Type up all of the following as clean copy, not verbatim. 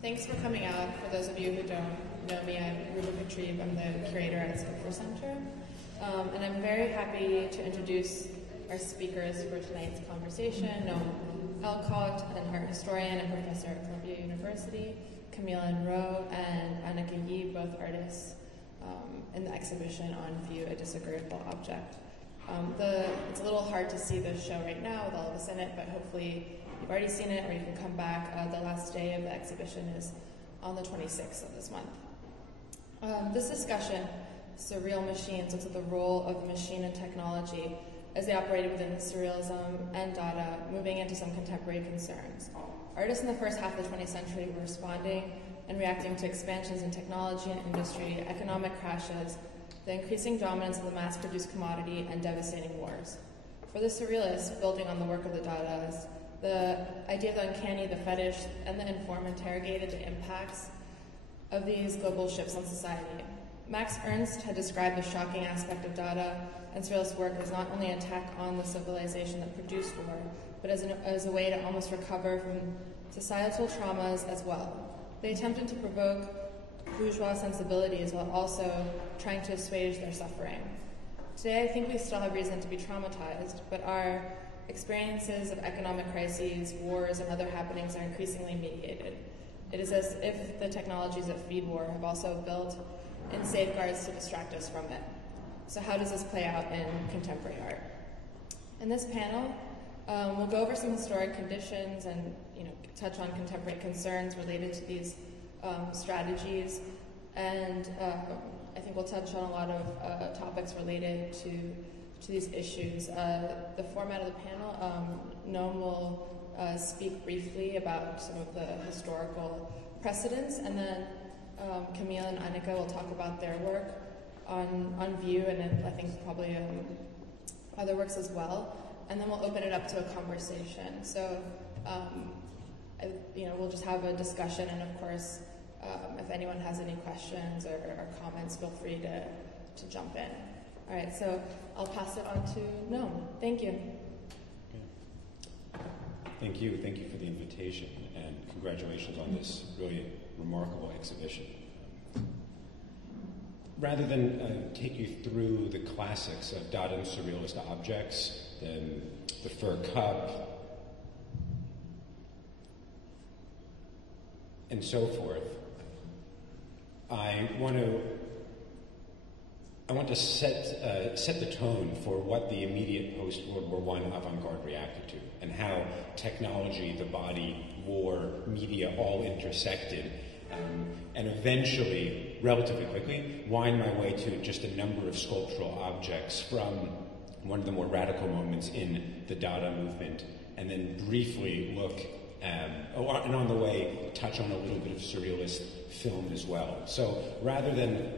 Thanks for coming out. For those of you who don't know me, I'm Ruba Katrib. I'm the curator at SculptureCenter. And I'm very happy to introduce our speakers for tonight's conversation, Noam Elcott, an art historian and professor at Columbia University, Camille and Henrot, and Anicka, both artists in the exhibition on View, A Disagreeable Object. It's a little hard to see the show right now with all of us in it, but hopefully you've already seen it or you can come back. The last day of the exhibition is on the 26th of this month. This discussion, Surreal Machines, looks at the role of machine and technology as they operated within Surrealism and Dada, moving into some contemporary concerns. Artists in the first half of the 20th century were responding and reacting to expansions in technology and industry, economic crashes, the increasing dominance of the mass-produced commodity, and devastating wars. For the Surrealists, building on the work of the Dada's, the idea of the uncanny, the fetish, and the inform interrogated the impacts of these global shifts on society. Max Ernst had described the shocking aspect of Dada and Surrealist work as not only an attack on the civilization that produced war, but as a way to almost recover from societal traumas as well. They attempted to provoke bourgeois sensibilities while also trying to assuage their suffering. Today, I think we still have reason to be traumatized, but our experiences of economic crises, wars, and other happenings are increasingly mediated. It is as if the technologies that feed war have also built in safeguards to distract us from it. So how does this play out in contemporary art? In this panel, we'll go over some historic conditions and touch on contemporary concerns related to these strategies, and I think we'll touch on a lot of topics related to these issues. The format of the panel, Noam will speak briefly about some of the historical precedents, and then Camille and Anicka will talk about their work on View, and then I think probably other works as well, and then we'll open it up to a conversation. So we'll just have a discussion, and of course, if anyone has any questions or comments, feel free to jump in. All right, so I'll pass it on to Noam. Thank you. Thank you for the invitation, and congratulations on this really remarkable exhibition. Rather than take you through the classics of Dada and Surrealist objects, the fur cup, and so forth, I want to set the tone for what the immediate post-World War I avant-garde reacted to, and how technology, the body, war, media all intersected, and eventually, relatively quickly, wind my way to just a number of sculptural objects from one of the more radical moments in the Dada movement, and then briefly look and on the way, touch on a little bit of Surrealist film as well. So rather than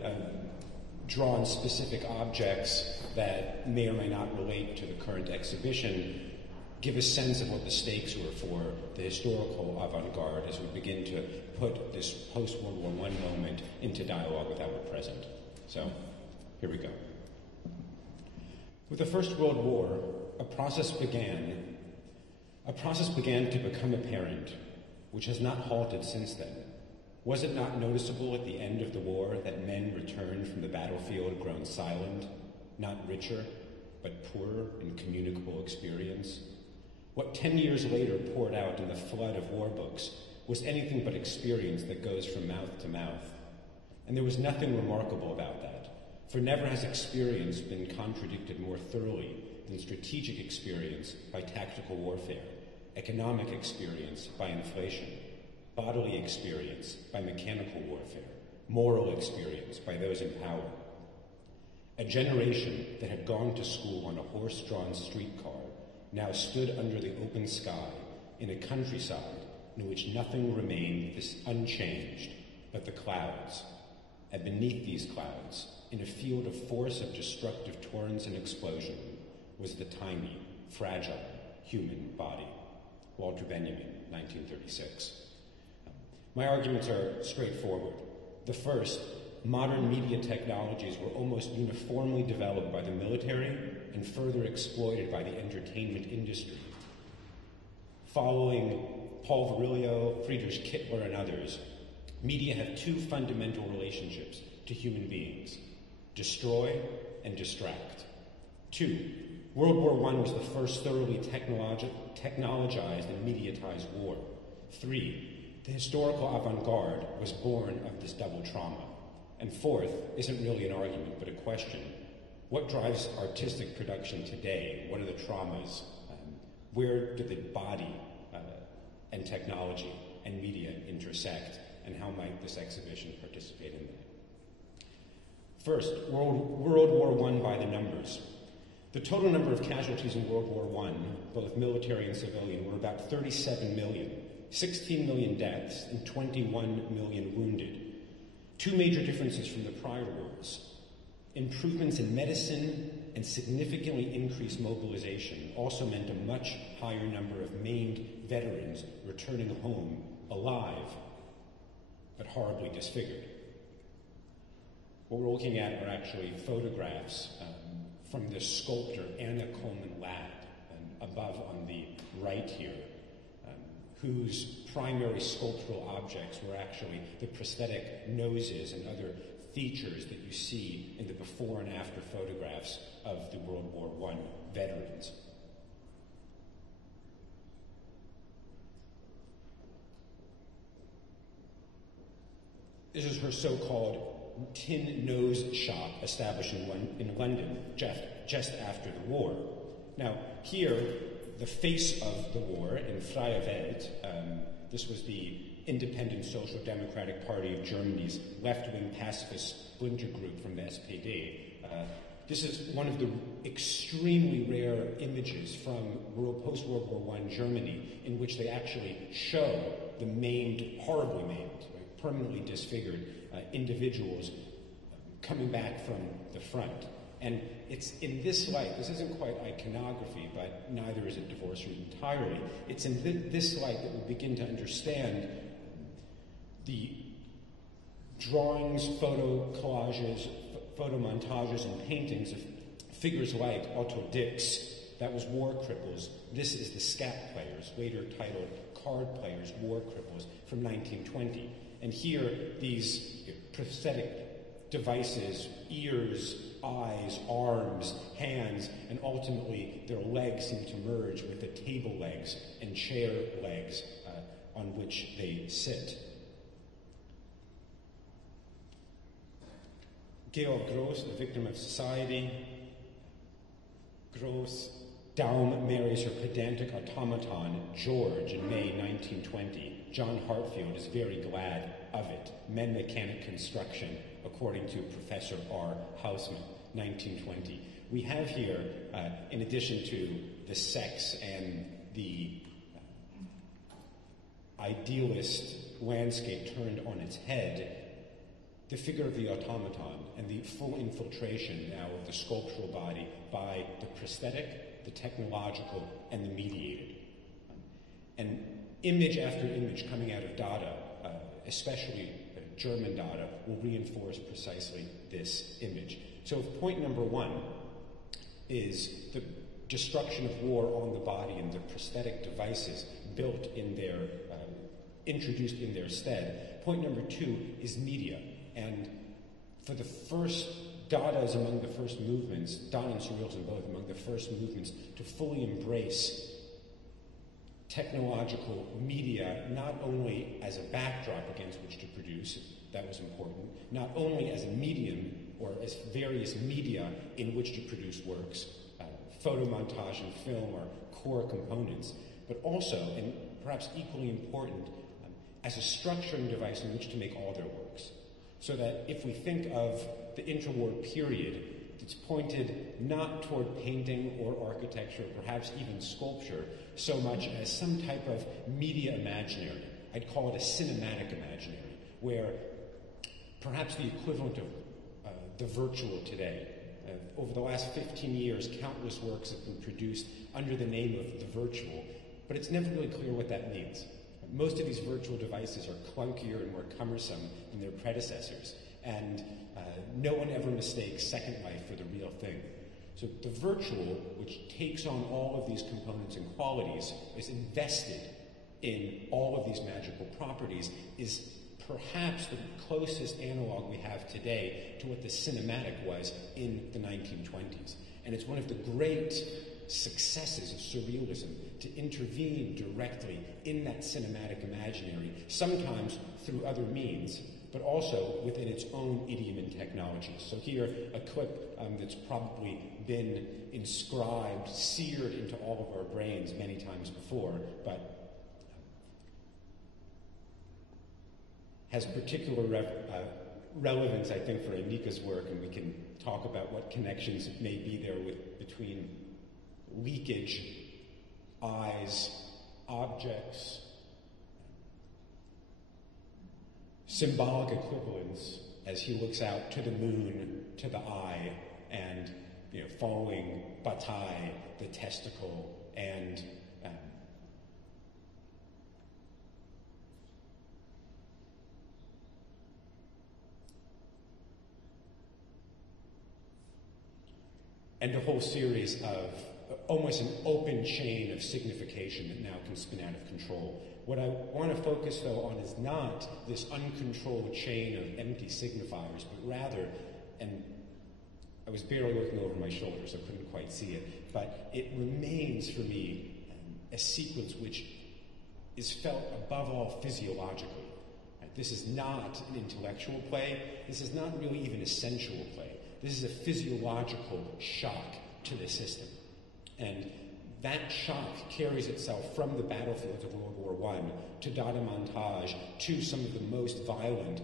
draw on specific objects that may or may not relate to the current exhibition, give a sense of what the stakes were for the historical avant-garde as we begin to put this post-World War I moment into dialogue with our present. So, here we go. With the First World War, a process began to become apparent, which has not halted since then. Was it not noticeable at the end of the war that men returned from the battlefield grown silent, not richer, but poorer in communicable experience? What 10 years later poured out in the flood of war books was anything but experience that goes from mouth to mouth. And there was nothing remarkable about that, for never has experience been contradicted more thoroughly than strategic experience by tactical warfare, economic experience by inflation, bodily experience by mechanical warfare, moral experience by those in power. A generation that had gone to school on a horse-drawn streetcar now stood under the open sky in a countryside in which nothing remained unchanged but the clouds, and beneath these clouds, in a field of force of destructive torrents and explosion, was the tiny, fragile human body. Walter Benjamin, 1936. My arguments are straightforward. The first, modern media technologies were almost uniformly developed by the military and further exploited by the entertainment industry. Following Paul Virilio, Friedrich Kittler, and others, Media have two fundamental relationships to human beings: destroy and distract. 2. World War I was the first thoroughly technologized and mediatized war. 3. The historical avant-garde was born of this double trauma. And 4th isn't really an argument, but a question. What drives artistic production today? What are the traumas? Where do the body and technology and media intersect? And how might this exhibition participate in that? First, World War I by the numbers. The total number of casualties in World War I, both military and civilian, were about 37 million, 16 million deaths, and 21 million wounded. Two major differences from the prior wars: improvements in medicine and significantly increased mobilization also meant a much higher number of maimed veterans returning home alive, but horribly disfigured. What we're looking at are actually photographs from the sculptor Anicka lab, above on the right here, whose primary sculptural objects were actually the prosthetic noses and other features that you see in the before and after photographs of the World War I veterans. This is her so-called tin nose shop established in London just after the war. Now, here, the face of the war in Freie Welt, this was the Independent Social Democratic Party of Germany's left-wing pacifist splinter group from the SPD. This is one of the extremely rare images from post-World War I Germany in which they actually show the maimed, horribly maimed, permanently disfigured individuals coming back from the front. And it's in this light, this isn't quite iconography, but neither is it divorced entirely. It's in this light that we begin to understand the drawings, photo collages, photo montages, and paintings of figures like Otto Dix, that was war cripples. This is the scat players, later titled card players, war cripples, from 1920. And here, these prosthetic devices, ears, eyes, arms, hands, and ultimately their legs seem to merge with the table legs and chair legs on which they sit. Georg Gross, a victim of society. Gross, Daum marries her pedantic automaton, George, in May 1920. John Hartfield is very glad of it. Men Mechanic Construction, according to Professor R. Hausmann, 1920. We have here, in addition to the sex and the idealist landscape turned on its head, the figure of the automaton and the full infiltration now of the sculptural body by the prosthetic, the technological, and the mediated. And image after image coming out of Dada, especially German Dada, will reinforce precisely this image. So if point number one is the destruction of war on the body and the prosthetic devices built in their, introduced in their stead, point number two is media. And for the first, Dada is among the first movements, Dada and Surreal are both among the first movements to fully embrace technological media, not only as a backdrop against which to produce, that was important, not only as a medium or as various media in which to produce works, photo montage and film are core components, but also, and perhaps equally important, as a structuring device in which to make all their works. So that if we think of the interwar period, it's pointed not toward painting or architecture, or perhaps even sculpture, so much as some type of media imaginary. I'd call it a cinematic imaginary, where perhaps the equivalent of the virtual today. Over the last 15 years, countless works have been produced under the name of the virtual, but it's never really clear what that means. Most of these virtual devices are clunkier and more cumbersome than their predecessors, and no one ever mistakes Second Life for the real thing. So the virtual, which takes on all of these components and qualities, is invested in all of these magical properties, is perhaps the closest analog we have today to what the cinematic was in the 1920s. And it's one of the great successes of surrealism to intervene directly in that cinematic imaginary, sometimes through other means, but also within its own idiom and technologies. So here, a clip that's probably been inscribed, seared into all of our brains many times before, but has particular relevance, I think, for Anicka's work, and we can talk about what connections may be there between leakage, eyes, objects, symbolic equivalence as he looks out to the moon, to the eye, and following bataille, the testicle, and a whole series of almost an open chain of signification that now can spin out of control. What I want to focus, though, on is not this uncontrolled chain of empty signifiers, but rather, and I was barely looking over my shoulder, so I couldn't quite see it, but it remains for me a sequence which is felt above all physiologically. This is not an intellectual play. This is not really even a sensual play. This is a physiological shock to the system. And that shock carries itself from the battlefields of World War I to Dada montage, to some of the most violent,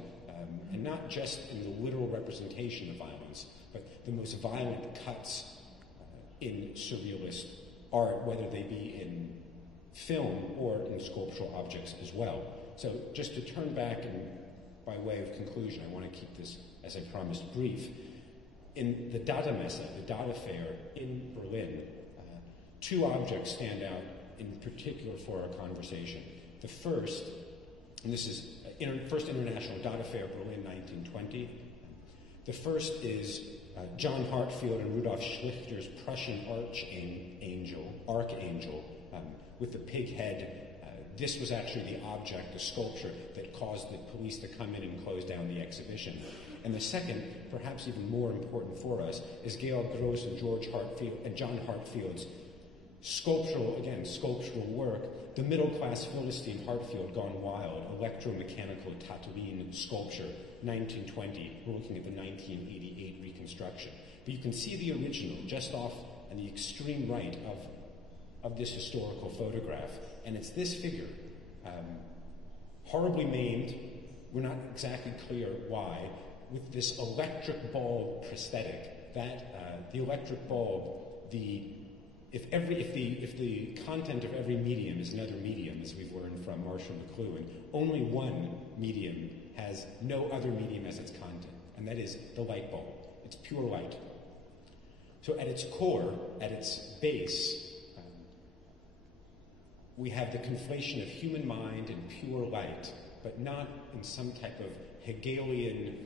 and not just in the literal representation of violence, but the most violent cuts in surrealist art, whether they be in film or in sculptural objects as well. So just to turn back and by way of conclusion, I want to keep this, as I promised, brief. In the Dada Messe, the Dada Fair in Berlin, two objects stand out in particular for our conversation. The first, and this is First International Dada Fair, Berlin, 1920. The first is John Hartfield and Rudolf Schlichter's Prussian Archangel, with the pig head. This was actually the object, the sculpture, that caused the police to come in and close down the exhibition. And the second, perhaps even more important for us, is Georg Gross and John Hartfield's sculptural work, the middle-class Philistine Hartfield Gone Wild, electromechanical Tatooine sculpture, 1920. We're looking at the 1988 reconstruction. But you can see the original just off on the extreme right of this historical photograph. And it's this figure, horribly maimed, we're not exactly clear why, with this electric bulb prosthetic. That the electric bulb, if the content of every medium is another medium, as we've learned from Marshall McLuhan, only one medium has no other medium as its content, and that is the light bulb. It's pure light. So at its core, at its base, we have the conflation of human mind and pure light, but not in some type of Hegelian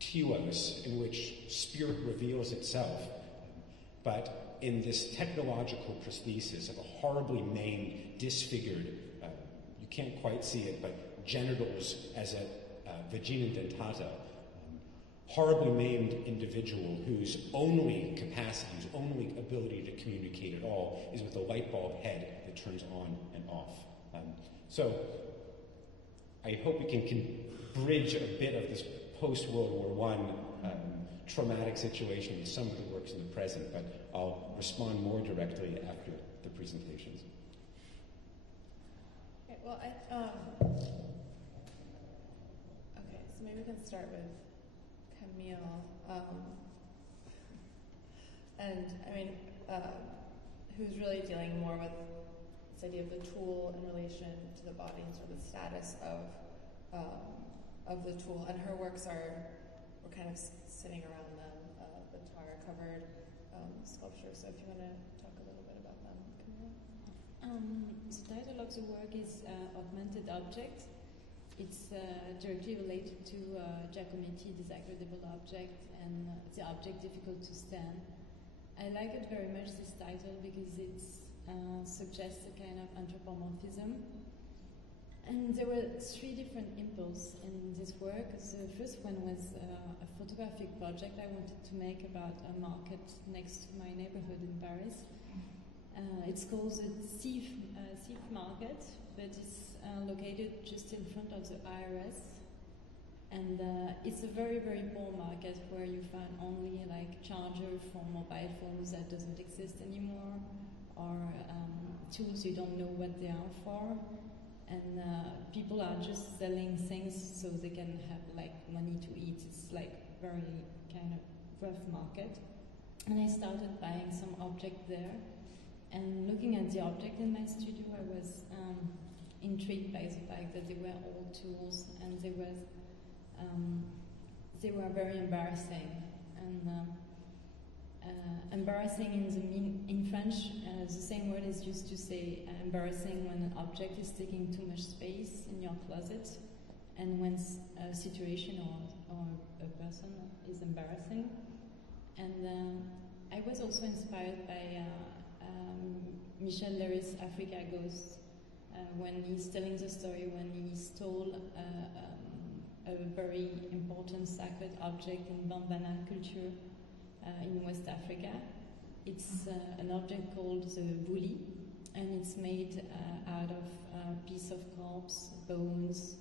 telos in which spirit reveals itself, but in this technological prosthesis of a horribly maimed, disfigured, you can't quite see it, but genitals as a vagina dentata, horribly maimed individual whose only capacity, whose only ability to communicate at all is with a light bulb head that turns on and off. So I hope we can bridge a bit of this post-World War I traumatic situation with some of the works in the present, but I'll respond more directly after the presentations. Okay, well, okay, so maybe we can start with Camille, and I mean, who's really dealing more with this idea of the tool in relation to the body and sort of the status of the tool. And her works we're kind of sitting around them, the tar-covered sculptures. So if you want to talk a little bit about them, Camille. The title of the work is Augmented Object. It's directly related to Giacometti, Disagreeable Object, and the object difficult to stand. I like it very much, this title, because it suggests a kind of anthropomorphism. And there were three different impulses in this work. The first one was a photographic project I wanted to make about a market next to my neighborhood in Paris. It's called the Thief Market, but it's located just in front of the IRS. And it's a very, very poor market where you find only like charger for mobile phones that doesn't exist anymore, or tools you don't know what they are for. And people are just selling things so they can have like money to eat. It's like very kind of rough market. And I started buying some object there. And looking at the object in my studio, I was intrigued by the fact that they were all tools, and they were very embarrassing. And embarrassing in French, the same word is used to say embarrassing when an object is taking too much space in your closet, and when a situation or a person is embarrassing. And I was also inspired by Michel Lery's Africa Ghost, when he's telling the story when he stole a very important sacred object in Bambana culture in West Africa. It's an object called the buli, and it's made out of a piece of corpse, bones,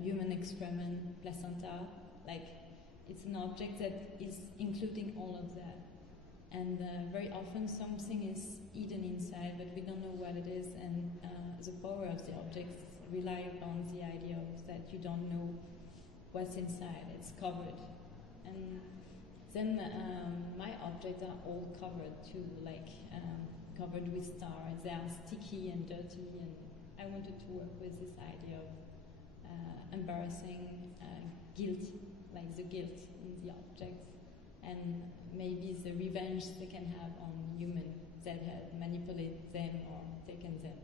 human excrement, placenta. Like, it's an object that is including all of that. And very often something is hidden inside, but we don't know what it is, and the power of the objects rely upon the idea of that you don't know what's inside, it's covered. And then my objects are all covered too, like covered with stars. They are sticky and dirty, and I wanted to work with this idea of embarrassing guilt, like the guilt in the objects, and maybe the revenge they can have on humans that had manipulated them or taken them.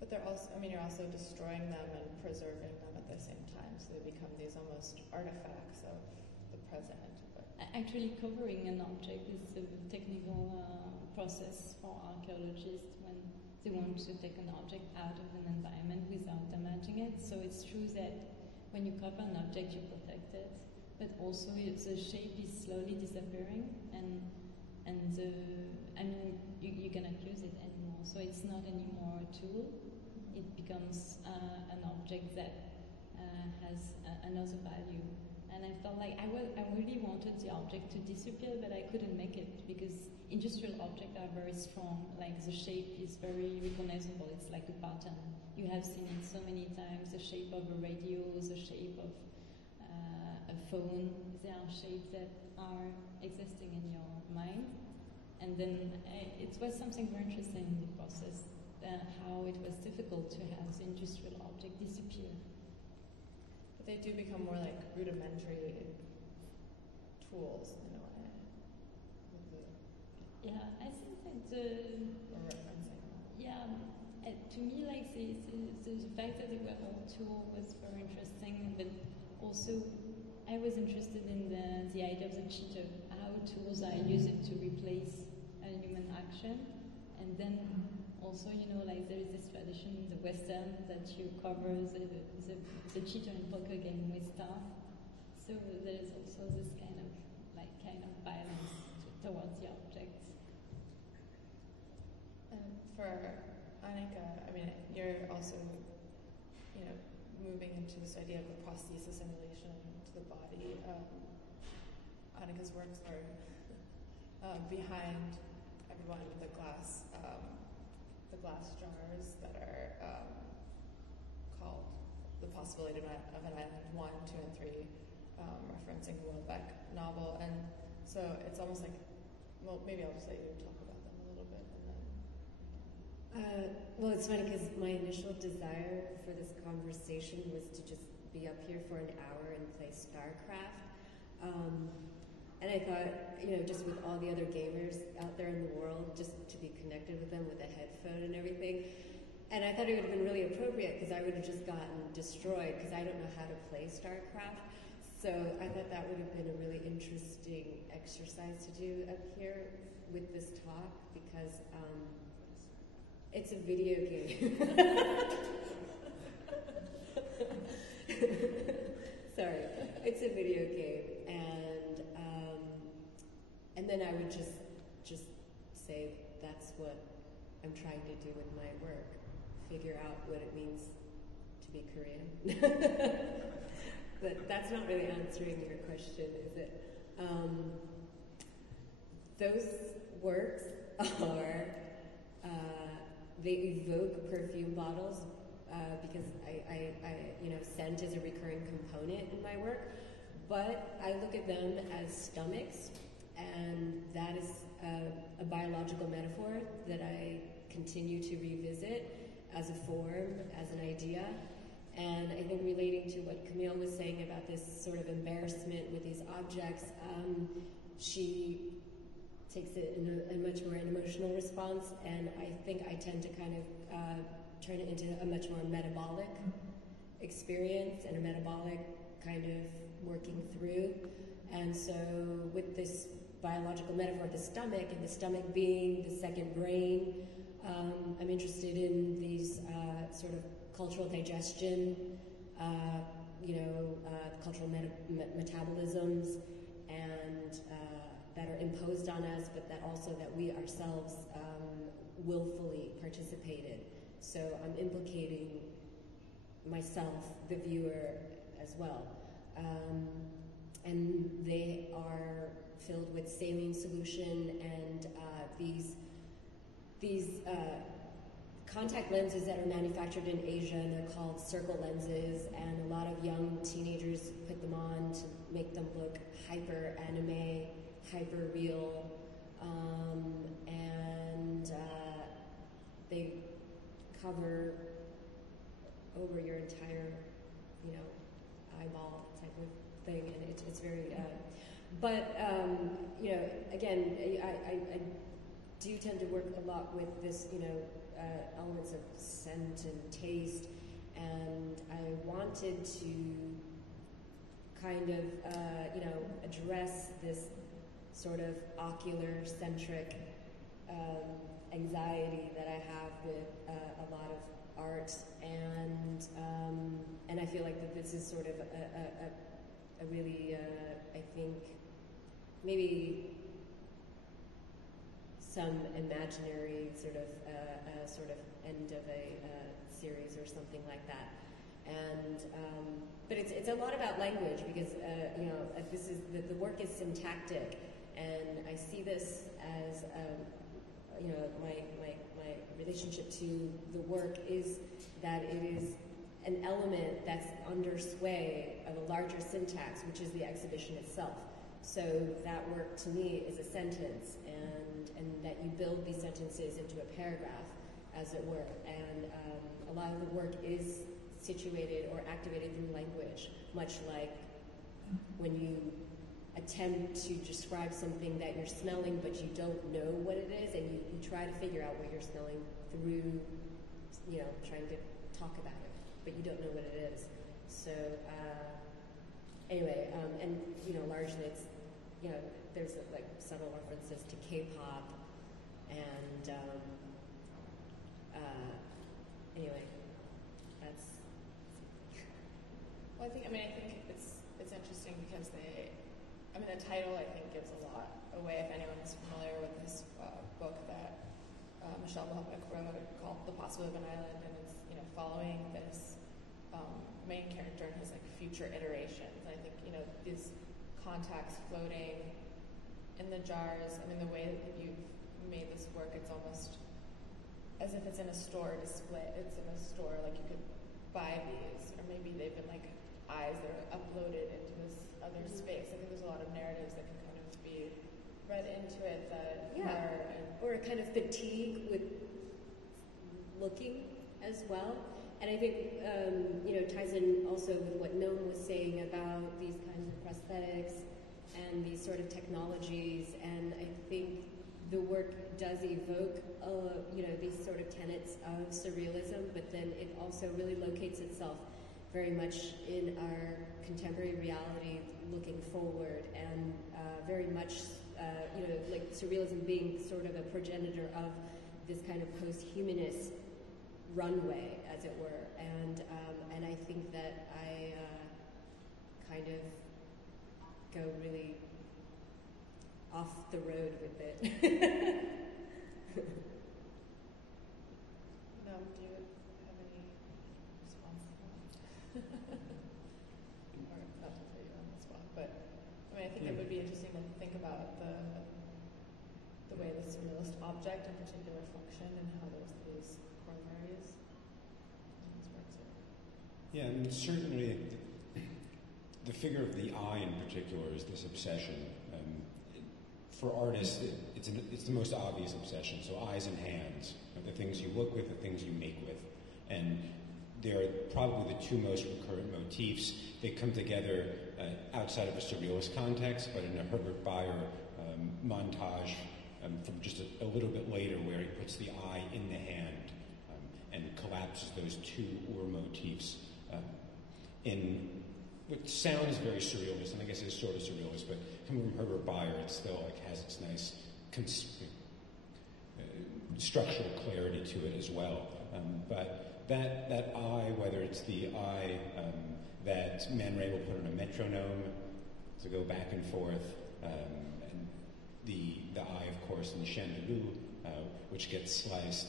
But they're also, I mean, you're also destroying them and preserving them at the same time, so they become these almost artifacts of the present. But actually, covering an object is a technical process for archaeologists when they want to take an object out of an environment without damaging it. So it's true that when you cover an object, you protect it, but also the shape is slowly disappearing, and you cannot use it anymore. So it's not anymore a tool. It becomes an object that has another value. And I felt like I really wanted the object to disappear, but I couldn't make it because industrial objects are very strong. Like, the shape is very recognizable. It's like a pattern. You have seen it so many times. The shape of a radio, the shape of a phone. There are shapes that are existing in your mind. And then it was something very interesting in the process, how it was difficult to have the industrial object disappear. But they do become more like rudimentary tools in a way. Yeah, I think that to me, like the fact that they were all tools was very interesting, but also I was interested in the idea of the cheater, how tools are used to replace a human action, and then also, like there is this tradition in the Western that you cover the cheater in poker game with stuff. So there is also this kind of violence towards the objects. And for Anicka, I mean, you're also, moving into this idea of a prosthesis in relation to the body. Anicka's works are behind everyone the glass jars that are called The Possibility of an Island 1, 2, and 3, referencing the Welbeck novel. And so it's almost like, well, maybe I'll just let you talk about them a little bit, and then. Well, it's funny because my initial desire for this conversation was to just be up here for an hour and play StarCraft. And I thought, just with all the other gamers out there in the world, just to be connected with them with a headphone and everything. And I thought it would have been really appropriate because I would have just gotten destroyed because I don't know how to play StarCraft. So I thought that would have been a really interesting exercise to do up here with this talk because It's a video game. Sorry, it's a video game, and then I would just say that's what I'm trying to do with my work, figure out what it means to be Korean. But that's not really answering your question, is it? Those works are, they evoke perfume bottles because I scent is a recurring component in my work, but I look at them as stomachs, and that is a biological metaphor that I continue to revisit as a form, as an idea. And I think relating to what Camille was saying about this sort of embarrassment with these objects, she takes it in a much more an emotional response, and I think I tend to kind of turn it into a much more metabolic experience and a metabolic kind of working through. And so with this biological metaphor, the stomach, and the stomach being the second brain, I'm interested in these sort of cultural digestion, cultural metabolisms, and that are imposed on us, but that also that we ourselves willfully participated. So I'm implicating myself, the viewer, as well. And they are filled with saline solution and these contact lenses that are manufactured in Asia, and they're called circle lenses, and a lot of young teenagers put them on to make them look hyper anime, hyper real, and they cover over your entire, eyeball type of thing, and it's very. Again, I do tend to work a lot with this, elements of scent and taste, and I wanted to kind of, address this sort of ocular-centric anxiety that I have with a lot of art, and I feel like that this is sort of a really, I think, maybe some imaginary sort of end of a series or something like that. And but it's a lot about language, because this is the work is syntactic, and I see this as my relationship to the work is that it is an element that's under sway of a larger syntax, which is the exhibition itself. So that work to me is a sentence, and that you build these sentences into a paragraph, as it were. And a lot of the work is situated or activated through language, much like when you attempt to describe something that you're smelling, but you don't know what it is, and you try to figure out what you're smelling through, trying to talk about it, but you don't know what it is. So anyway, and largely it's, there's like subtle references to K-pop, and anyway, that's. Well, I think it's interesting because the title I think gives a lot away if anyone's familiar with this book that Michelle Houellebecq wrote called The Possibility of an Island, and it's following this main character and his future iterations. And I think these contacts floating in the jars. The way that you've made this work, it's almost as if it's in a store display. It's in a store, like you could buy these, or maybe they've been eyes that are uploaded into this other space. I think there's a lot of narratives that can kind of be read into it that are, or a kind of fatigue with looking as well. And I think ties in also with what Noam was saying about these kinds of prosthetics and these sort of technologies. And I think the work does evoke these sort of tenets of surrealism, but then it also really locates itself very much in our contemporary reality, looking forward, and very much, surrealism being sort of a progenitor of this kind of post-humanist runway, as it were, and I think that I kind of go really off the road with it. No, do you have any response to that? Or not to put you on the spot, but I mean, I think it would be interesting to think about the way the surrealist object in particular function and how those corollaries in these works are. Yeah, and certainly the figure of the eye in particular is this obsession. For artists, it's the most obvious obsession. So eyes and hands are the things you look with, the things you make with. And they're probably the two most recurrent motifs. They come together outside of a surrealist context, but in a Herbert Bayer montage from just a little bit later, where he puts the eye in the hand and collapses those two motifs in what sounds very surrealist, and I guess it is sort of surrealist, but coming from Herbert Bayer, it still has its nice structural clarity to it as well. But that eye, whether it's the eye that Man Ray will put on a metronome to go back and forth, and the eye, of course, in Chandelou, which gets sliced.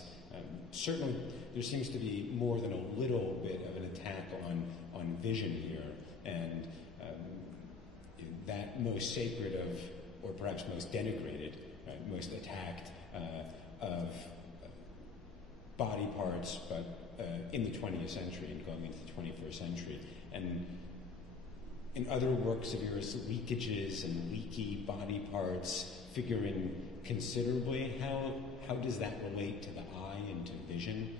Certainly, there seems to be more than a little bit of an attack on vision here, and that most sacred of, or perhaps most denigrated, most attacked of body parts, but in the 20th century and going into the 21st century. And in other works of yours, leakages and leaky body parts figuring considerably. How does that relate to the eye and to vision?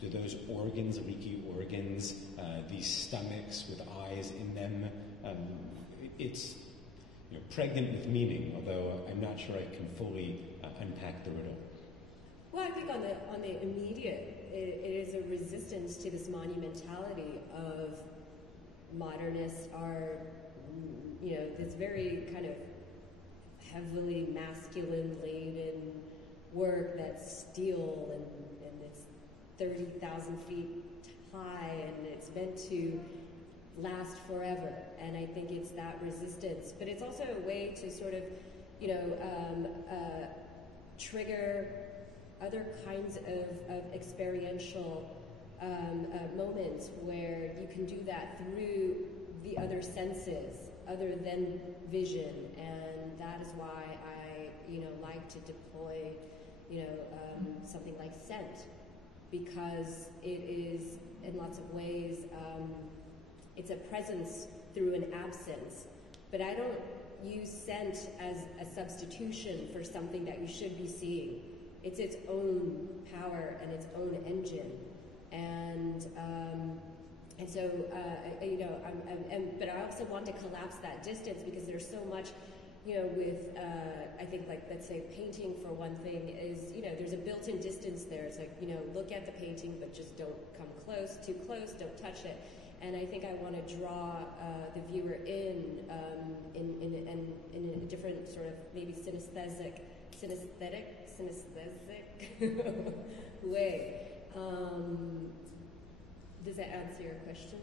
Do those organs, leaky organs, these stomachs with eyes in them, it's pregnant with meaning, although I'm not sure I can fully unpack the riddle. Well, I think on the immediate, it is a resistance to this monumentality of modernist art, this very kind of heavily masculine-laden work that's steel and it's 30,000 feet high and it's meant to last forever. And I think it's that resistance. But it's also a way to sort of, trigger other kinds of experiential moments where you can do that through the other senses other than vision. And that is why I, like to deploy, something like scent, because it is, in lots of ways, it's a presence through an absence. But I don't use scent as a substitution for something that you should be seeing. It's its own power and its own engine. And so, but I also want to collapse that distance because there's so much, with, I think, like, let's say painting for one thing is, there's a built-in distance there. It's like, look at the painting, but just don't come too close, don't touch it. And I think I want to draw the viewer in a different sort of maybe synesthetic way. Does that answer your question?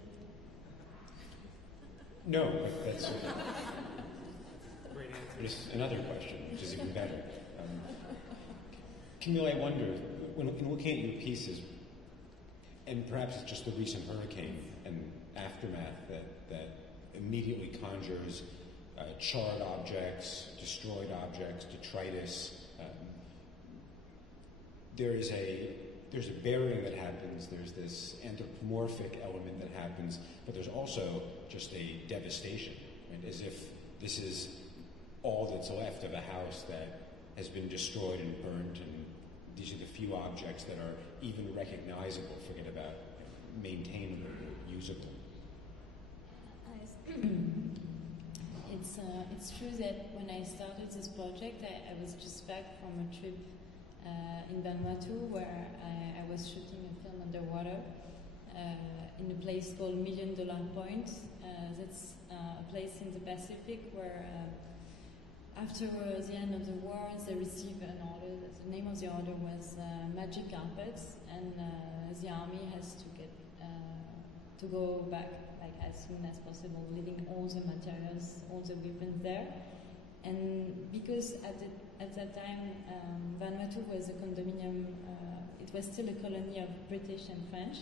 No, but that's great answer. There's another question, which is even better. Camille, I wonder, when looking at your pieces, and perhaps it's just the recent hurricane and aftermath that immediately conjures charred objects, destroyed objects, detritus. There's a burying that happens, there's this anthropomorphic element that happens, but there's also just a devastation, right? As if this is all that's left of a house that has been destroyed and burnt, and these are the few objects that are even recognizable, forget about maintainable or usable. It's true that when I started this project, I was just back from a trip in Vanuatu where I was shooting a film underwater in a place called $1 Million Point. That's a place in the Pacific where after the end of the war, they received an order. The name of the order was Magic Carpets, and the army has to go back like as soon as possible, leaving all the materials, all the weapons there. And because at that time, Vanuatu was a condominium, it was still a colony of British and French.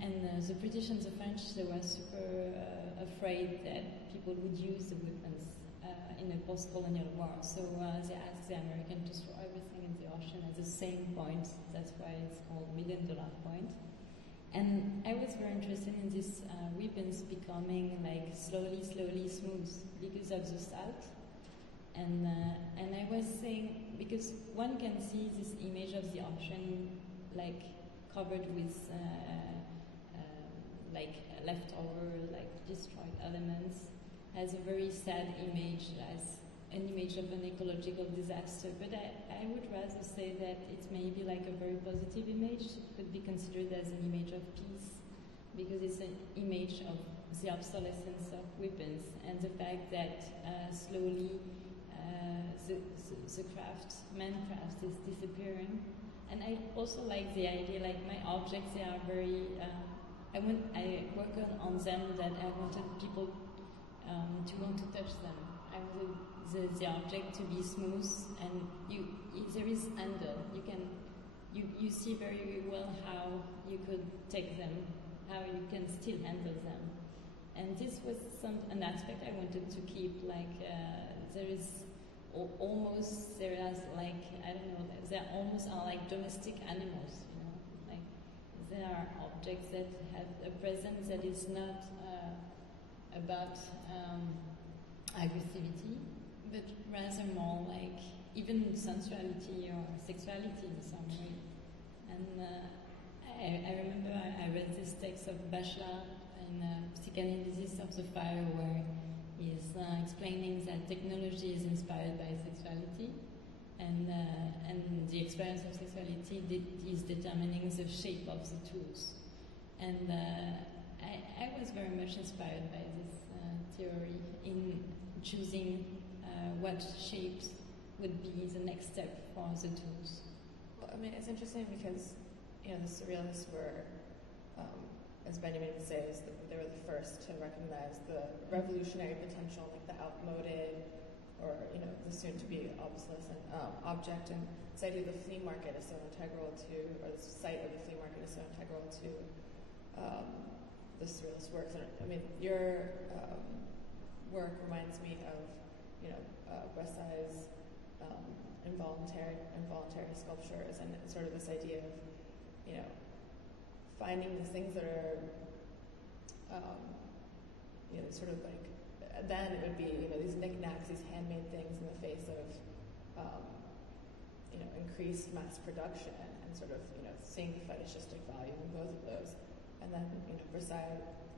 And the British and the French, they were super afraid that people would use the weapons in a post-colonial war. So they asked the Americans to throw everything in the ocean at the same point. That's why it's called $1 Million Point. And I was very interested in these weapons becoming like slowly smooth because of the salt. And I was saying, because one can see this image of the ocean like covered with like leftover, like destroyed elements, has a very sad image, as an image of an ecological disaster. But I would rather say that it's maybe like a very positive image. It could be considered as an image of peace, because it's an image of the obsolescence of weapons and the fact that slowly the man craft is disappearing. And I also like the idea, like my objects, they are very, I work on them that I wanted people to want to touch them. I wanted the object to be smooth, and there is handle. You see very well how you could take them, how you can still handle them. And this was an aspect I wanted to keep, like there is almost, there is like, I don't know, there almost are like domestic animals, you know, like there are objects that have a presence that is not about aggressivity, but rather more like even sensuality or sexuality in some way. And I remember I read this text of Bachelard in Psychanalysis of the Fire, where he's explaining that technology is inspired by sexuality, and the experience of sexuality is determining the shape of the tools. And I was very much inspired by this theory in choosing what shapes would be the next step for the tools. Well, I mean, it's interesting because, you know, the Surrealists were, as Benjamin would say, they were the first to recognize the revolutionary potential, like the outmoded, or, you know, the soon-to-be obsolescent object. And this idea of the flea market is so integral to, or the site of the flea market is so integral to the Surrealist works. And I mean, your work reminds me of, you know, Bressai's involuntary sculptures, and sort of this idea of, you know, finding these things that are, you know, sort of like, then it would be, you know, these knickknacks, these handmade things in the face of, you know, increased mass production, and sort of, you know, seeing the fetishistic value in both of those. And then, you know, Bressai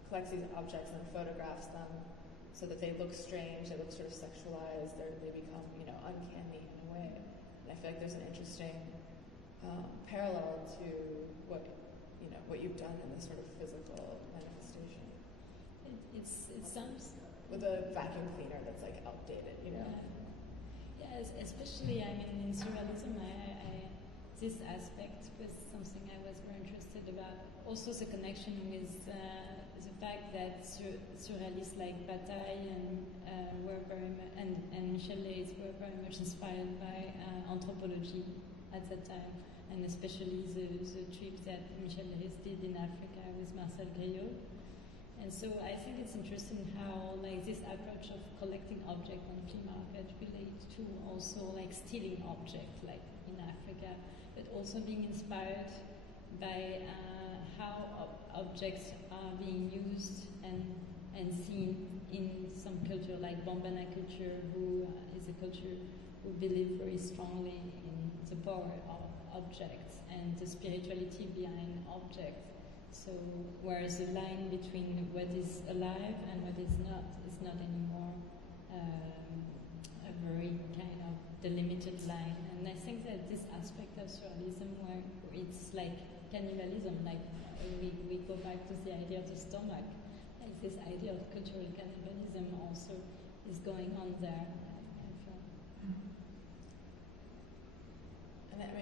collects these objects and photographs them so that they look strange, they look sort of sexualized, they become, you know, uncanny in a way. And I feel like there's an interesting parallel to what, you know, what you've done in this sort of physical manifestation. It sounds... With a vacuum cleaner that's like outdated, you know? Yeah, especially, I mean, in Surrealism, this aspect was something I was very interested about. Also the connection with the fact that Surrealists like Bataille and Michel Leys were very much inspired by anthropology at that time, and especially the trip that Michel Leys did in Africa with Marcel Griot. And so I think it's interesting how, like, this approach of collecting objects on flea market relates to also like stealing objects, like in Africa, but also being inspired by how objects are being used and seen in some culture, like Bambana culture, who is a culture who believes very strongly in the power of objects and the spirituality behind objects. So, whereas the line between what is alive and what is not anymore a very kind of delimited line. And I think that this aspect of surrealism, where it's like cannibalism, like we go back to the idea of the stomach, like this idea of cultural cannibalism also is going on there.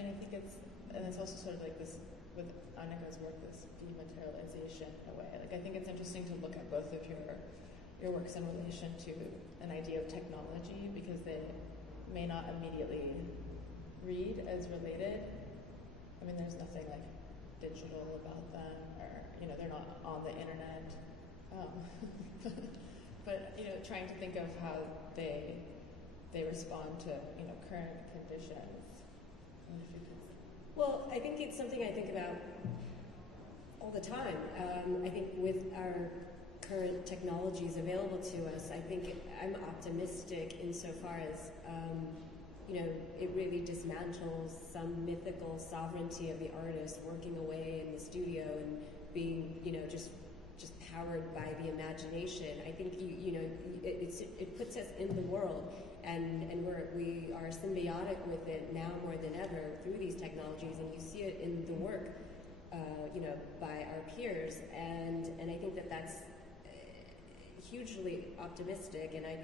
mean, I think it's also sort of like this, with Anicka's work, this dematerialization in a way. Like, I think it's interesting to look at both of your works in relation to an idea of technology, because they may not immediately read as related. I mean, there's nothing like digital about them, or, they're not on the internet. But, trying to think of how they respond to, current conditions. Well, I think it's something I think about all the time. I think with our current technologies available to us, I think I'm optimistic insofar as, it really dismantles some mythical sovereignty of the artist working away in the studio and being, just powered by the imagination. I think it puts us in the world, and we are symbiotic with it now more than ever through these technologies, and you see it in the work, by our peers, and I think that's hugely optimistic, and I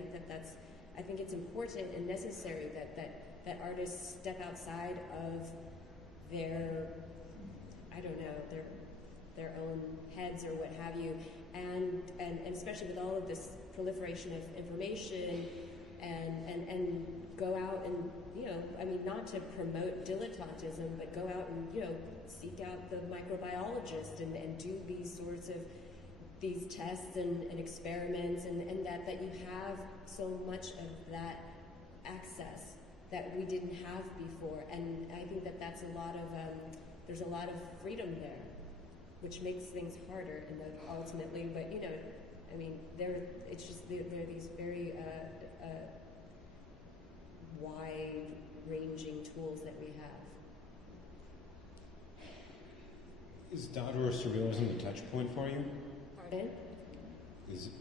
think it's important and necessary that artists step outside of their, their own heads or what have you, and especially with all of this proliferation of information, and go out and, not to promote dilettantism, but go out and, seek out the microbiologist and do these sorts of these tests and experiments, and that you have so much of that access that we didn't have before. And I think that's a lot of, there's a lot of freedom there, which makes things harder ultimately, but they're these very wide-ranging tools that we have. Is Dada or Surrealism a touch point for you? Pardon?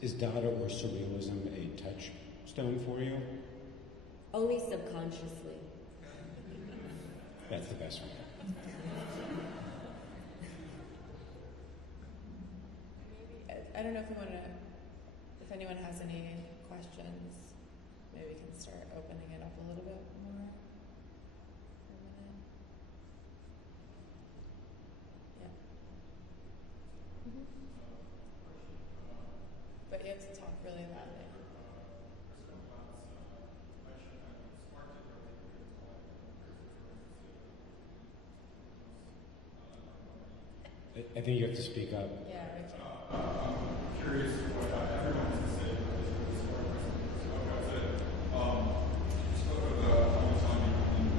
Is Dada or Surrealism a touchstone for you? Only subconsciously. That's the best one. I don't know if anyone has any questions, maybe we can start opening it up a little bit more for a minute. Yeah. But you have to talk really loudly. I think you have to speak up. Yeah, we can. I'm curious what everyone has to say about this work. You spoke of the whole time being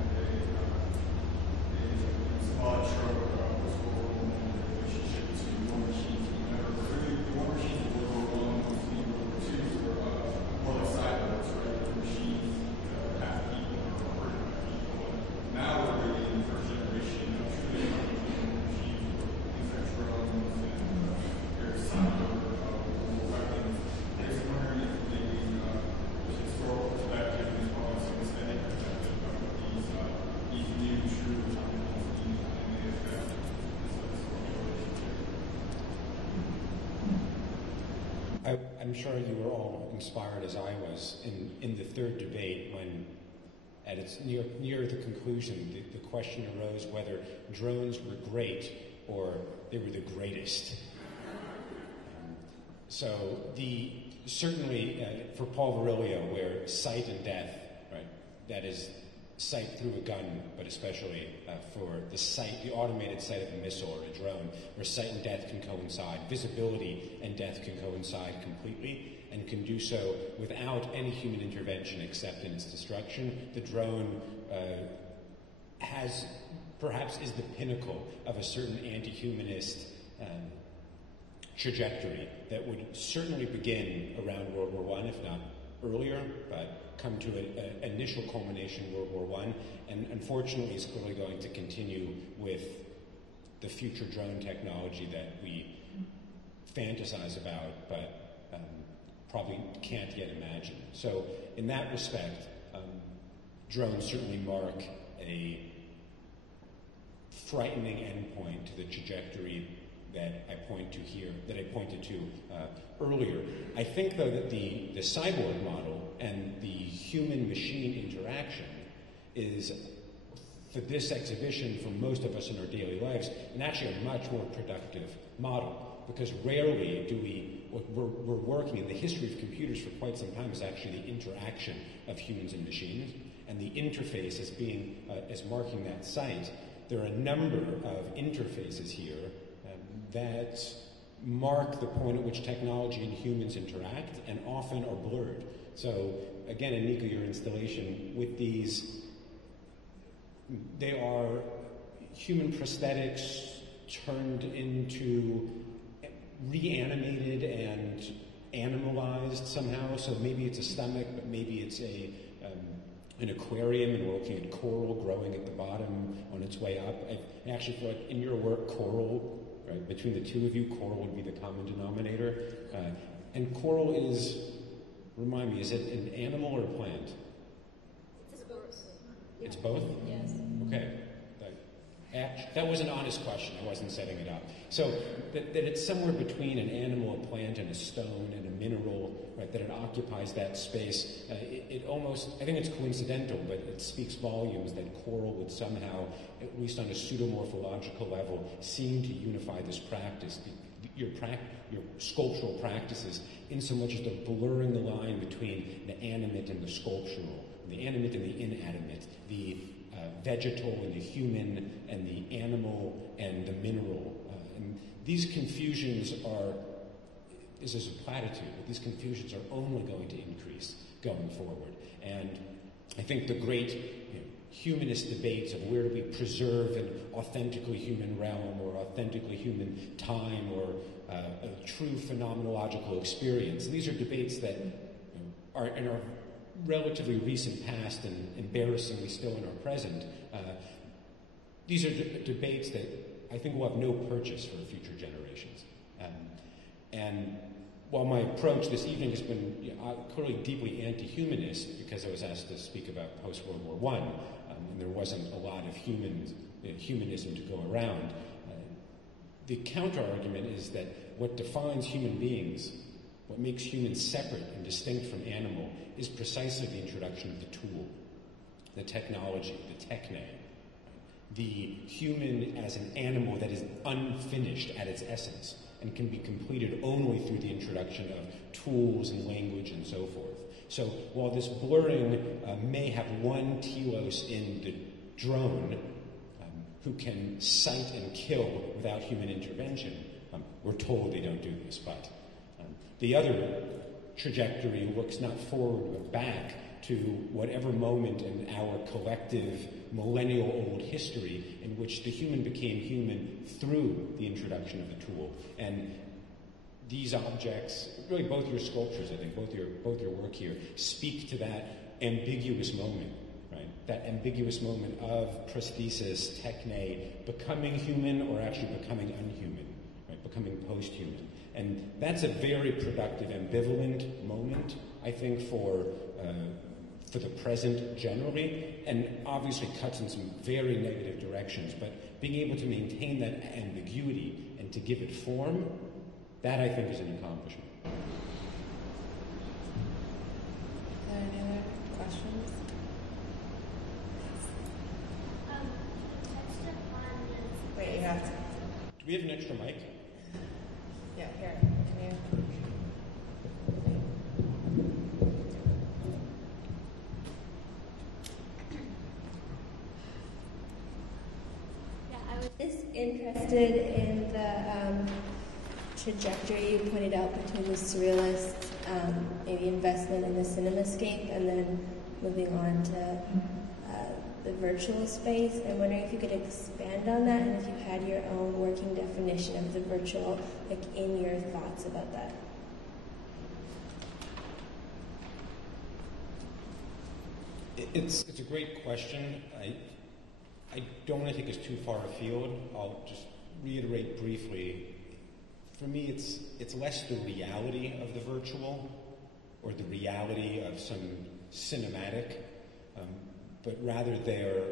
a small trope about what's going on in the relationship to war machines. Whenever clearly war machines were World War I, World War II were more like cyborgs, right? The machines have people or are working with people. Now we're really in the first generation of traditional machines, things like drones and very cyber weapons. I was wondering if maybe there's historical perspective as well as an aesthetic perspective of these new true technologies and the effect of this relationship. I'm sure you were all inspired as I was in the third debate when, at its near the conclusion, the question arose whether drones were great or they were the greatest. So certainly for Paul Virilio, where sight and death, right, that is sight through a gun, but especially for the automated sight of a missile or a drone, where sight and death can coincide, visibility and death can coincide completely, and can do so without any human intervention except in its destruction. The drone perhaps is the pinnacle of a certain anti-humanist trajectory that would certainly begin around World War I, if not earlier, but come to an initial culmination in World War I, and unfortunately is clearly going to continue with the future drone technology that we fantasize about, but probably can't yet imagine. So in that respect, drones certainly mark a frightening endpoint to the trajectory that I pointed to earlier. I think, though, that the cyborg model and the human-machine interaction is for this exhibition, for most of us in our daily lives, and actually a much more productive model. Because rarely do we're working, in the history of computers for quite some time is actually the interaction of humans and machines, and the interface as marking that site. There are a number of interfaces here that mark the point at which technology and humans interact, and often are blurred. So again, Anicka, your installation with these, they are human prosthetics turned into reanimated and animalized somehow. So maybe it's a stomach, but maybe it's an aquarium, and we're looking at coral growing at the bottom on its way up. I actually feel like in your work, coral, right, between the two of you, coral would be the common denominator. And coral is, remind me, is it an animal or a plant? It's both. It's both? Yes. Okay. That was an honest question. I wasn't setting it up. So that it's somewhere between an animal, a plant, and a stone, and a mineral, right, that it occupies that space. It almost, I think it's coincidental, but it speaks volumes that coral would somehow, at least on a pseudomorphological level, seem to unify this practice, your sculptural practices, in so much as they're blurring the line between the animate and the sculptural, the animate and the inanimate, the vegetal and the human, and the animal and the mineral. And these confusions are, this is a platitude, but these confusions are only going to increase going forward. And I think the great humanist debates of where do we preserve an authentically human realm, or authentically human time, or a true phenomenological experience, these are debates that are in our relatively recent past, and embarrassingly still in our present. These are debates that I think will have no purchase for future generations. And while my approach this evening has been clearly deeply anti-humanist, because I was asked to speak about post-World War I, and there wasn't a lot of humanism to go around, the counter-argument is that what defines human beings, what makes humans separate and distinct from animal, is precisely the introduction of the tool, the technology, the techne. The human as an animal that is unfinished at its essence and can be completed only through the introduction of tools and language and so forth. So while this blurring may have one telos in the drone who can sight and kill without human intervention, we're told they don't do this, but the other trajectory looks not forward but back to whatever moment in our collective millennial-old history in which the human became human through the introduction of the tool. And these objects, really both your sculptures, I think, both your work here, speak to that ambiguous moment, right? That ambiguous moment of prosthesis, techne, becoming human or actually becoming unhuman, right? Becoming post-human. And that's a very productive, ambivalent moment, I think, for the present generally, and obviously cuts in some very negative directions, but being able to maintain that ambiguity and to give it form, that I think is an accomplishment. Are there any other questions? Wait, you have to. Do we have an extra mic? Yeah, here. Can you? I was just interested in the trajectory you pointed out between the surrealist, maybe investment in the cinemascape, and then moving on to the virtual space. I'm wondering if you could expand on that, and if you had your own working definition of the virtual, like in your thoughts about that. It's a great question. I don't want to take us too far afield. I'll just reiterate briefly. For me, it's less the reality of the virtual or the reality of some cinematic, but rather their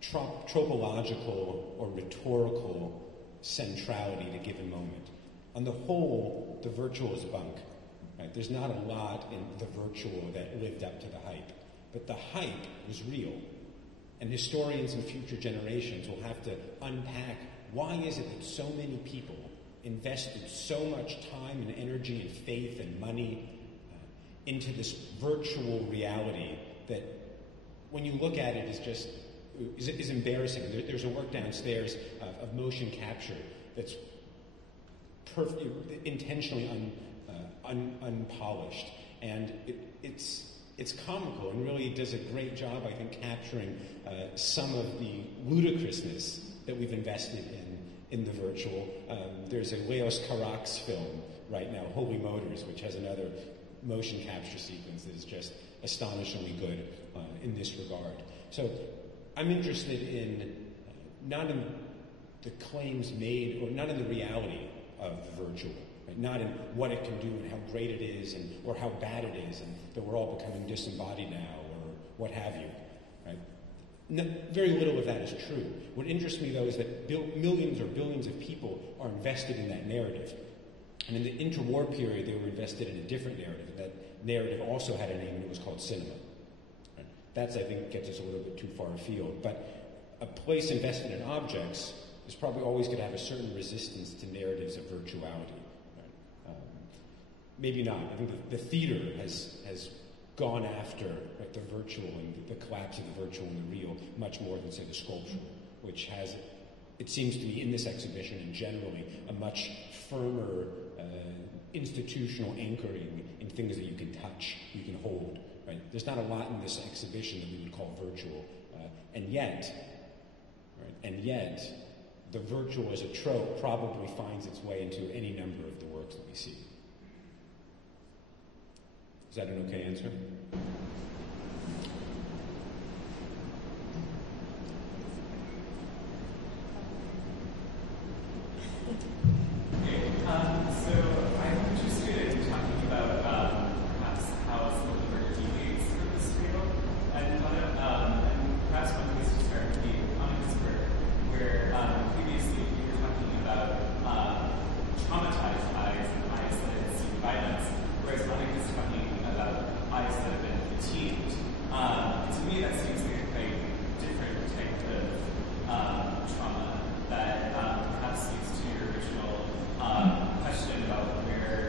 tropological or rhetorical centrality to a given moment. On the whole, the virtual is bunk. Right? There's not a lot in the virtual that lived up to the hype, but the hype was real. And historians and future generations will have to unpack why is it that so many people invested so much time and energy and faith and money into this virtual reality that when you look at it is embarrassing. There's a work downstairs of motion capture that's intentionally unpolished, and it's comical and really does a great job, I think, capturing some of the ludicrousness that we've invested in the virtual. There's a Leos Carax film right now, Holy Motors, which has another motion capture sequence that is just astonishingly good in this regard. So I'm interested in not in the claims made, or not in the reality of the virtual, right? Not in what it can do and how great it is, or how bad it is, and that we're all becoming disembodied now, or what have you. Right? No, very little of that is true. What interests me, though, is that millions or billions of people are invested in that narrative. And in the interwar period, they were invested in a different narrative. And that narrative also had a name, and it was called cinema. Right? That's, I think, gets us a little bit too far afield. But a place invested in objects is probably always going to have a certain resistance to narratives of virtuality. Right? Maybe not. I think the theater has gone after, right, the virtual and the collapse of the virtual and the real much more than, say, the sculptural, which has, it seems to me, in this exhibition and generally, a much firmer institutional anchoring in things that you can touch, you can hold. Right? There's not a lot in this exhibition that we would call virtual, and yet, the virtual as a trope probably finds its way into any number of the works that we see. Is that an okay answer? So I'm interested in talking about perhaps how some of the work deviates from this field. And perhaps one place to start would be Anicka's work, where previously we were talking about traumatized eyes and eyes that had seen violence, whereas Anicka's talking about eyes that have been fatigued. To me, that seems like a quite different type of trauma that perhaps speaks to your original question about where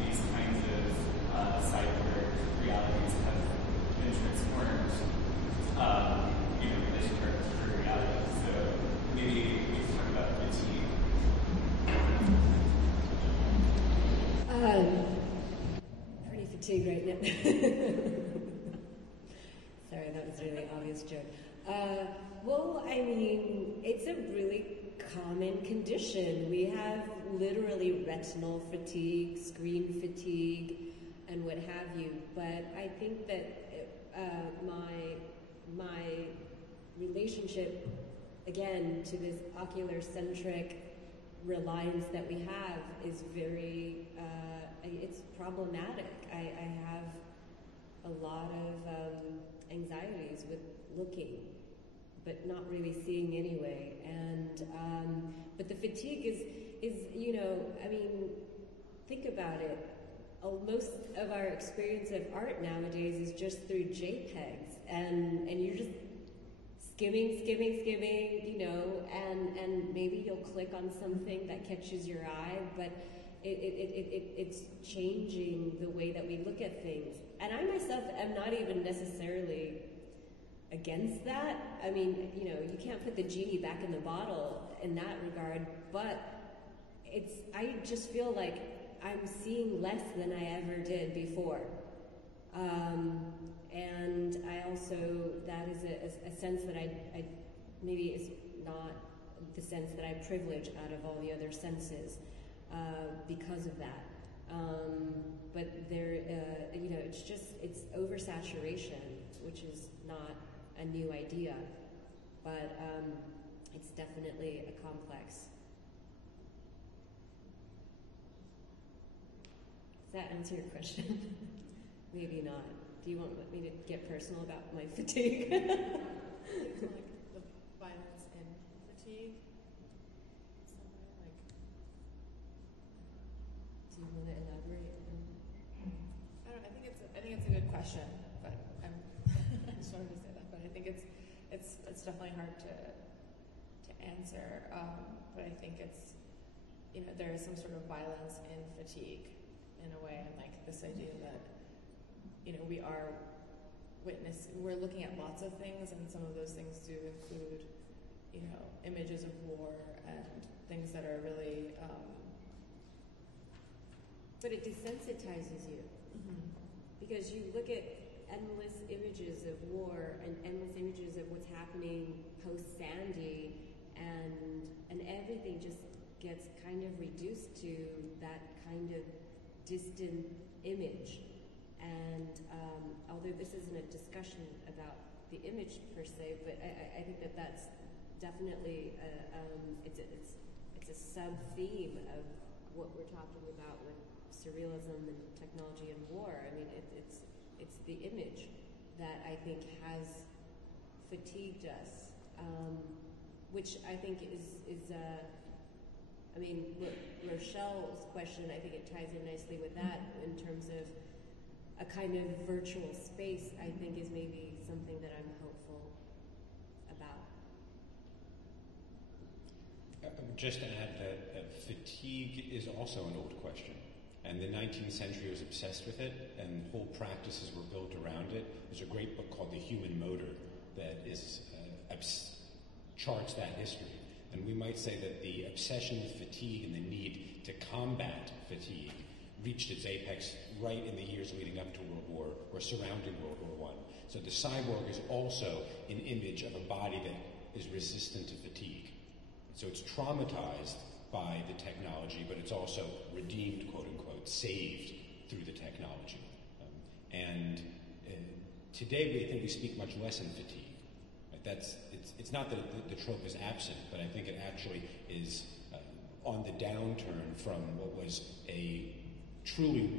these kinds of cyber realities have been transformed in relation to reality. So maybe we can talk about fatigue. Pretty fatigued right now. Sorry, that was a really obvious joke. Well, I mean, it's a really common condition. We have literally retinal fatigue, screen fatigue, and what have you. But I think that my relationship, again, to this ocular-centric reliance that we have is very, it's problematic. I have a lot of anxieties with looking, but not really seeing anyway. And but the fatigue is you know, I mean, think about it. Most of our experience of art nowadays is just through JPEGs, and you're just skimming, you know, and maybe you'll click on something that catches your eye, but it's changing the way that we look at things. And I myself am not even necessarily against that. I mean, you know, you can't put the genie back in the bottle in that regard, but I just feel like I'm seeing less than I ever did before. And I also, that is a sense that I maybe is not the sense that I privilege out of all the other senses because of that. But there, you know, it's oversaturation, which is not a new idea, but it's definitely a complex. Does that answer your question? Maybe not. Do you want me to get personal about my fatigue? Like the violence and fatigue. Somewhere like. Do you want to elaborate? I don't know. I think it's a good question, but I'm sorry to say that, but I think it's it's definitely hard to answer, but I think it's, there is some sort of violence in fatigue in a way, and like this idea that, we're looking at lots of things, and some of those things do include, images of war and things that are really, but it desensitizes you. mm-hmm. Because you look at endless images of war and endless images of what's happening post-Sandy, and everything just gets kind of reduced to that kind of distant image. And although this isn't a discussion about the image per se, but I think that that's definitely it's a sub-theme of what we're talking about with surrealism and technology and war. I mean, it's the image that I think has fatigued us, which I think is I mean, Rochelle's question, I think it ties in nicely with that in terms of a kind of virtual space, I think is maybe something that I'm hopeful about. Just to add that fatigue is also an old question. And the 19th century was obsessed with it, and whole practices were built around it. There's a great book called The Human Motor that charts that history. And we might say that the obsession with fatigue and the need to combat fatigue reached its apex right in the years leading up to World War, or surrounding World War I. So the cyborg is also an image of a body that is resistant to fatigue. So it's traumatized by the technology, but it's also redeemed, quote unquote, saved through the technology. Today I think we speak much less in fatigue. It's not that the trope is absent, but I think it actually is on the downturn from what was a truly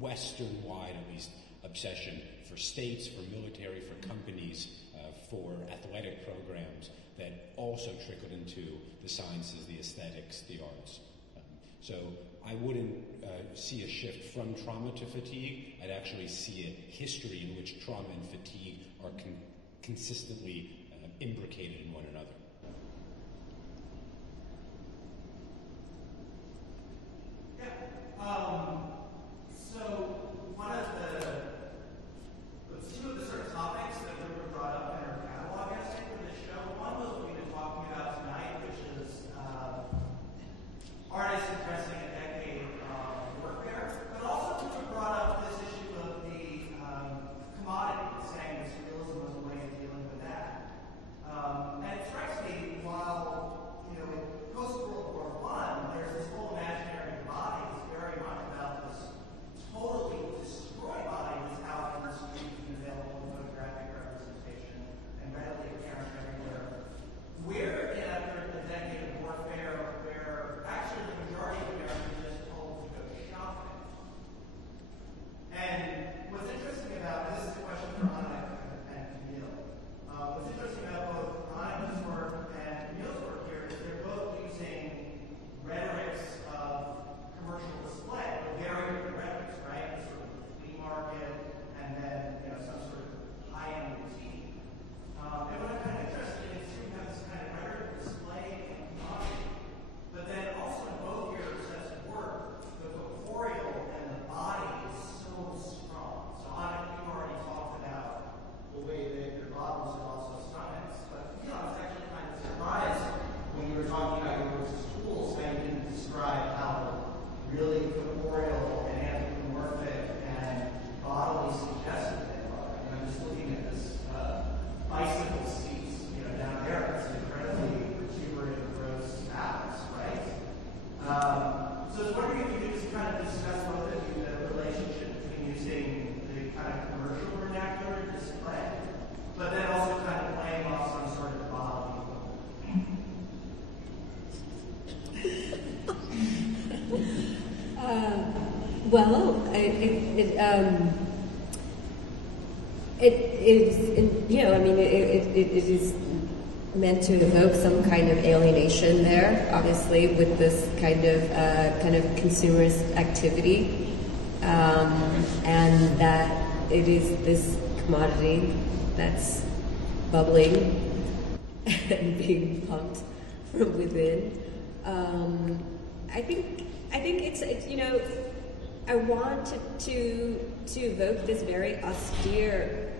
Western-wide, at least, obsession for states, for military, for companies, for athletic programs that also trickled into the sciences, the aesthetics, the arts. So I wouldn't see a shift from trauma to fatigue. I'd actually see a history in which trauma and fatigue are consistently imbricated in one another. So one of two of the sort of topics that Ruba brought up in her catalog essay for this show, one was what we've been talking about tonight, which is artists addressing a decade of warfare, but also Ruba brought up this issue of the commodity, saying that surrealism was a way of dealing with that. And it strikes me, while, in post-World War I, there's this whole imaginary body that's very much about this totally destroyed body that's out in the street and available in photographic representation and readily apparent everywhere. We're in a decade of warfare where actually the majority of Americans are just told to go shopping. And what's interesting about this is a question for Anicka and Camille. What's interesting about both Anicka's work and Camille's work here is they're both using rhetorics of commercial display, but very different rhetorics, right? Sort of flea market and then some sort of high-end boutique. And what I'm kind of interested in is you have this kind of rhetoric display and commodity, but then also in both your sets of work, the corporeal and the body is so strong. So Anicka, you already talked about the way that your bottles are also stomachs, but I was actually kind of surprised when you were talking about your works as tools that you didn't describe how really corporeal and anthropomorphic and bodily suggestive they are. And I'm just looking at this bicycle seats, down there. It's incredibly exuberant, gross apples, right? So I was wondering if you could just kind of discuss both of you the relationship between using the kind of commercial vernacular display, but then also kind of playing off some sort of bodily. Well, it is meant to evoke some kind of alienation there, obviously, with this kind of consumerist activity, and that it is this commodity that's bubbling and being pumped from within. I think it's you know, I want to evoke this very austere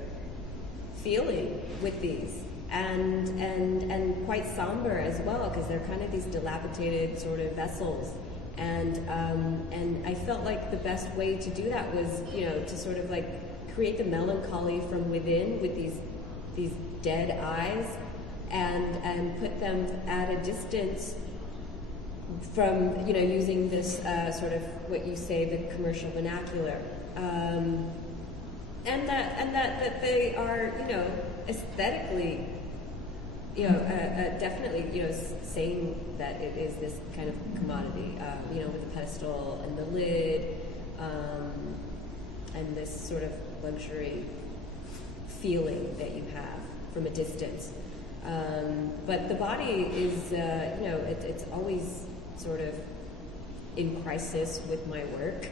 feeling with these, and quite somber as well, because they're kind of these dilapidated sort of vessels. And I felt like the best way to do that was, you know, to sort of like create the melancholy from within with these dead eyes, and put them at a distance from, you know, using this sort of what you say, the commercial vernacular, and that they are, you know, aesthetically, you know, definitely, you know, saying that it is this kind of commodity, you know, with the pedestal and the lid, and this sort of luxury feeling that you have from a distance. But the body is, you know, it's always sort of in crisis with my work,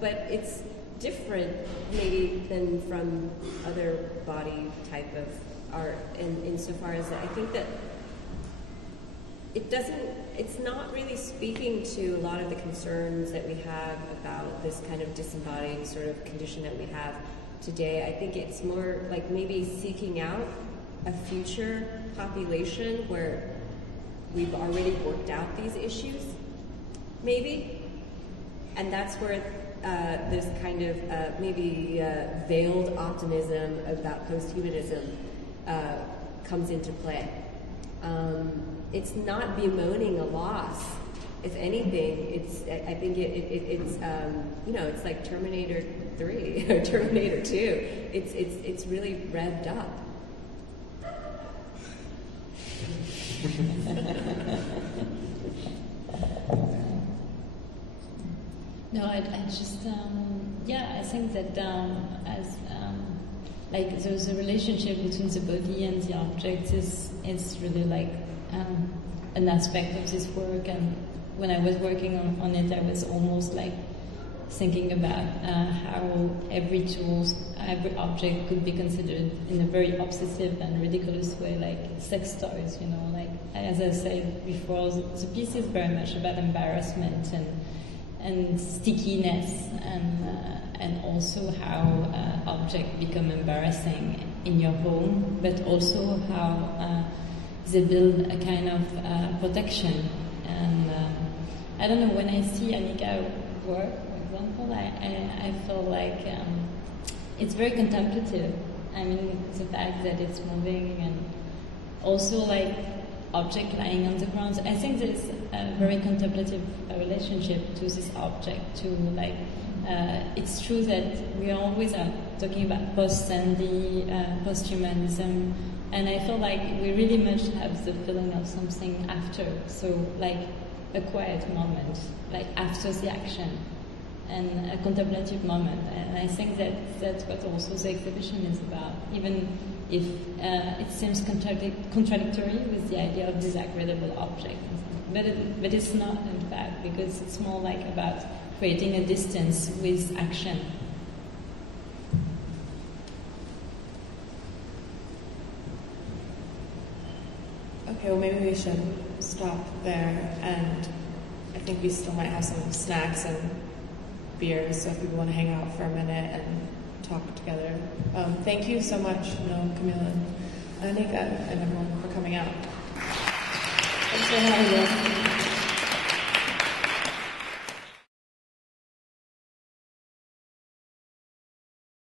but it's different maybe than from other body type of art, insofar as I think that it's not really speaking to a lot of the concerns that we have about this kind of disembodied sort of condition that we have today. I think it's more like maybe seeking out a future population where we've already worked out these issues, maybe, and that's where this kind of maybe veiled optimism about post-humanism comes into play. It's not bemoaning a loss. If anything, I think it's you know, it's like Terminator 3 or Terminator 2. It's really revved up. No, I just yeah, I think that as like there's a relationship between the body and the object is really like an aspect of this work. And when I was working on it, I was almost like thinking about how every tool, every object could be considered in a very obsessive and ridiculous way, like sex toys, you know, like as I said before, the piece is very much about embarrassment and stickiness, and also how objects become embarrassing in your home, but also how they build a kind of protection. And I don't know, when I see Anicka work, for example, I feel like it's very contemplative. I mean, the fact that it's moving, and also like object lying on the ground. I think there's a very contemplative relationship to this object, to like, it's true that we always are talking about post-Sandy, post-humanism, and I feel like we really much have the feeling of something after, so like a quiet moment, like after the action, and a contemplative moment. And I think that that's what also the exhibition is about, even if it seems contradictory with the idea of disagreeable object. But it's not, in fact, because it's more like about creating a distance with action. Okay, well maybe we should stop there, and I think we still might have some snacks and beers, so if people want to hang out for a minute and talk together. Thank you so much, Noam, Camille, and Anicka, and everyone for coming out. Thanks for having us.